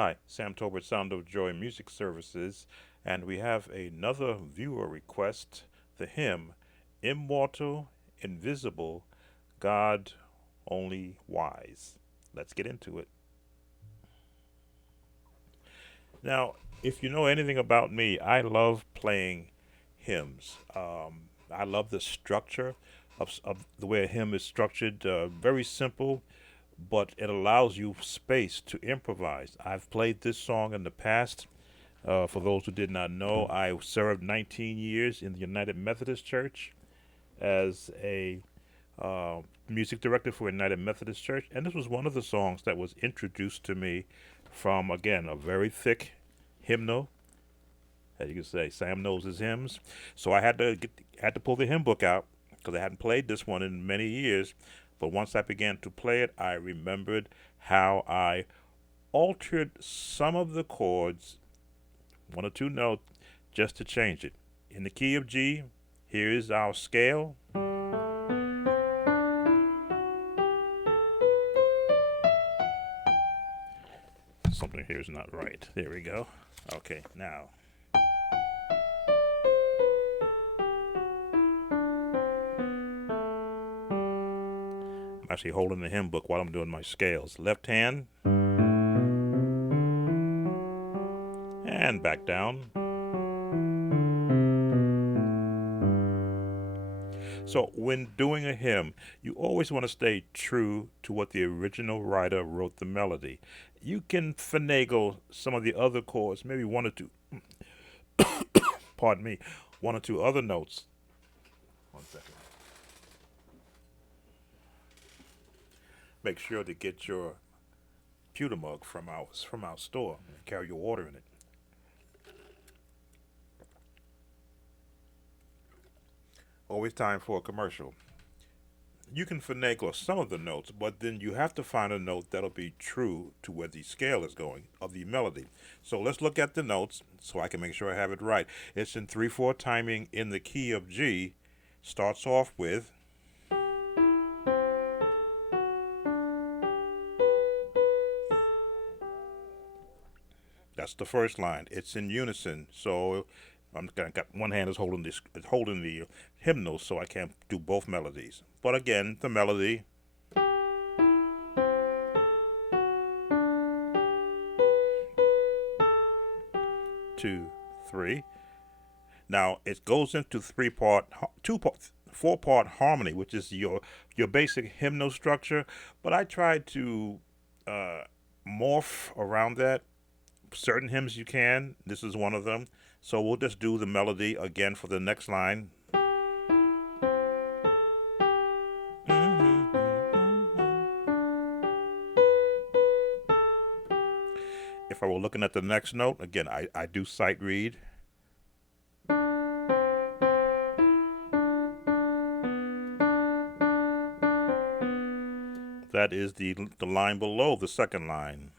Hi, Sam Tolbert, Sound of Joy Music Services, and we have another viewer request, the hymn Immortal, Invisible, God Only Wise. Let's get into it. Now, if you know anything about me, I love playing hymns. I love the structure of the way a hymn is structured, very simple, but it allows you space to improvise. I've played this song in the past. For those who did not know, I served 19 years in the United Methodist Church as a music director for United Methodist Church, and this was one of the songs that was introduced to me from, again, a very thick hymnal. As you can say, Sam knows his hymns, so I had to pull the hymn book out because I hadn't played this one in many years. But once I began to play it, I remembered how I altered some of the chords, one or two notes, just to change it. In the key of G, here is our scale. Something here is not right. There we go. Okay, now. I'm actually holding the hymn book while I'm doing my scales. Left hand, and back down. So, when doing a hymn, you always want to stay true to what the original writer wrote the melody. You can finagle some of the other chords, maybe one or two, pardon me, one or two other notes. One second. Make sure to get your pewter mug from our store and carry your water in it. Always time for a commercial. You can finagle some of the notes, but then you have to find a note that'll be true to where the scale is going of the melody. So let's look at the notes so I can make sure I have it right. It's in 3/4 timing in the key of G. Starts off with that's the first line. It's in unison. So I'm got one hand is holding the hymnal, so I can't do both melodies. But again, the melody 2, 3. Now it goes into 3 part, 2 part, 4 part harmony, which is your basic hymnal structure. But I tried to uh, morph around that. Certain hymns you can. This is one of them. So we'll just do the melody again for the next line. If I were looking at the next note, again, I do sight read. That is the line below the second line.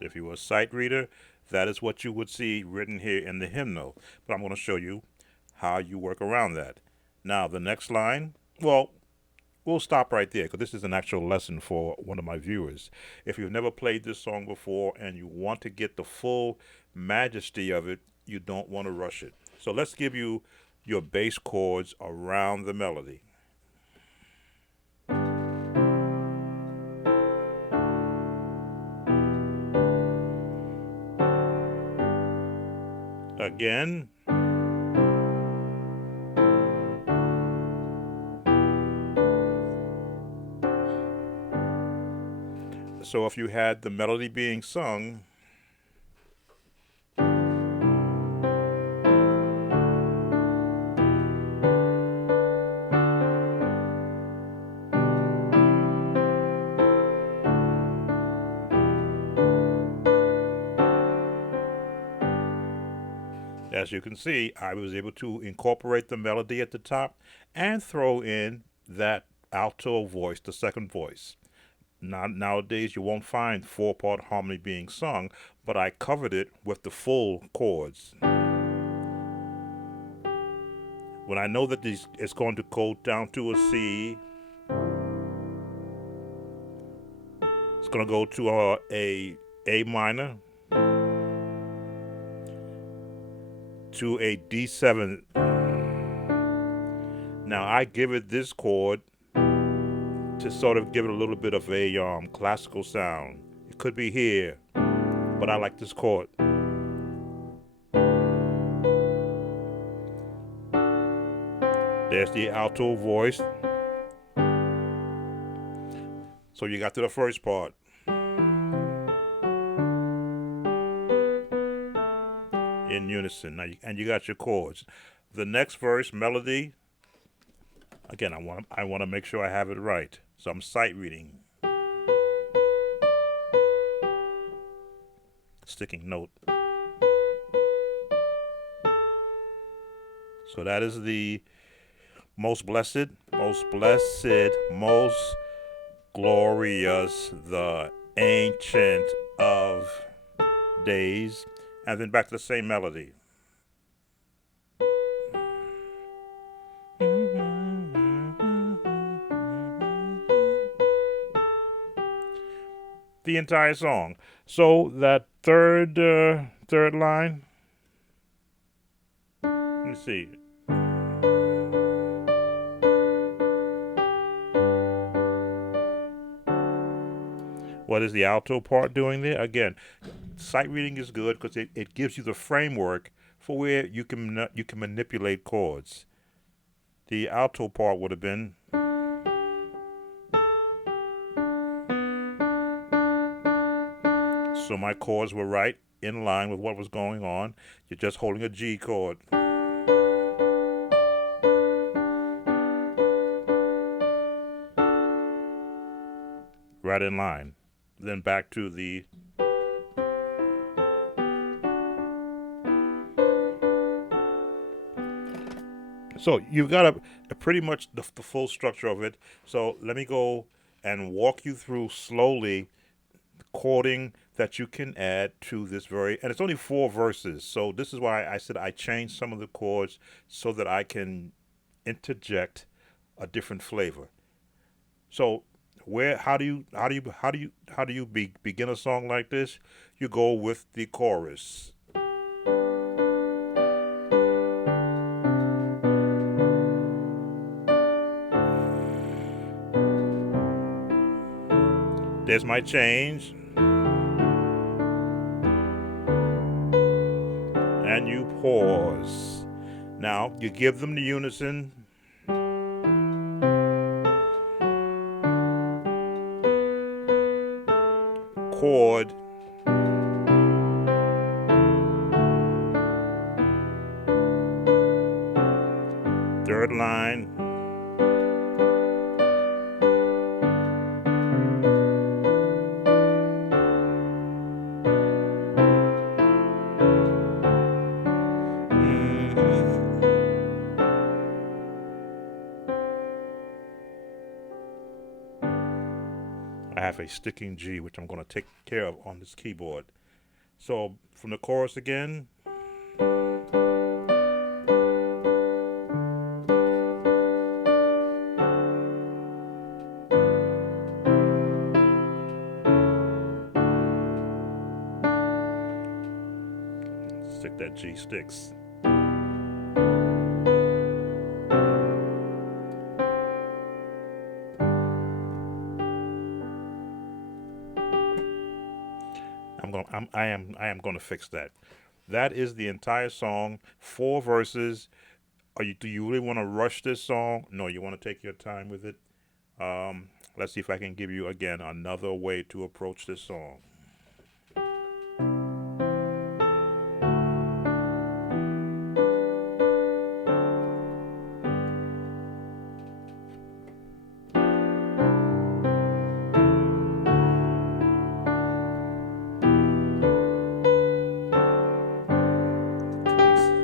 If you were a sight reader, that is what you would see written here in the hymnal. But I'm going to show you how you work around that. Now, the next line, well, we'll stop right there because this is an actual lesson for one of my viewers. If you've never played this song before and you want to get the full majesty of it, you don't want to rush it. So let's give you your bass chords around the melody. Again. So if you had the melody being sung, as you can see, I was able to incorporate the melody at the top and throw in that alto voice, the second voice. Nowadays, you won't find 4 part harmony being sung, but I covered it with the full chords. When I know that it's going to go down to a C, it's going to go to A minor, to a D7. Now I give it this chord to sort of give it a little bit of a classical sound. It could be here, but I like this chord. There's the alto voice. So you got to the first part. In unison. Now and you got your chords. The next verse, melody. Again, I want to make sure I have it right. So I'm sight reading. Sticking note. So that is the most blessed, most glorious, the ancient of days, and then back to the same melody. The entire song. So that third line. Let me see. What is the alto part doing there? Again, sight reading is good because it gives you the framework for where you can manipulate chords. The alto part would have been. So my chords were right, in line with what was going on. You're just holding a G chord. Right in line. Then back to the. So you've got a pretty much the full structure of it. So let me go and walk you through slowly chording that you can add to this and it's only 4 verses. So this is why I said I changed some of the chords so that I can interject a different flavor. So how do you begin a song like this? You go with the chorus. There's my change. And you pause. Now you give them the unison. Chord. Third line. I have a sticking G, which I'm going to take care of on this keyboard. So from the chorus again. Stick that G sticks. I am going to fix that. That is the entire song, 4 verses. Do you really want to rush this song? No, you want to take your time with it. Let's see if I can give you again another way to approach this song.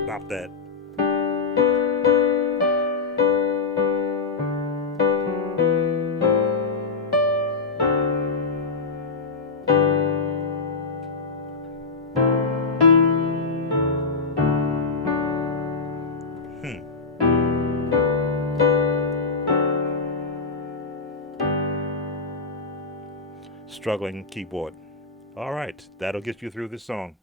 Stop that. struggling keyboard. All right, that'll get you through this song.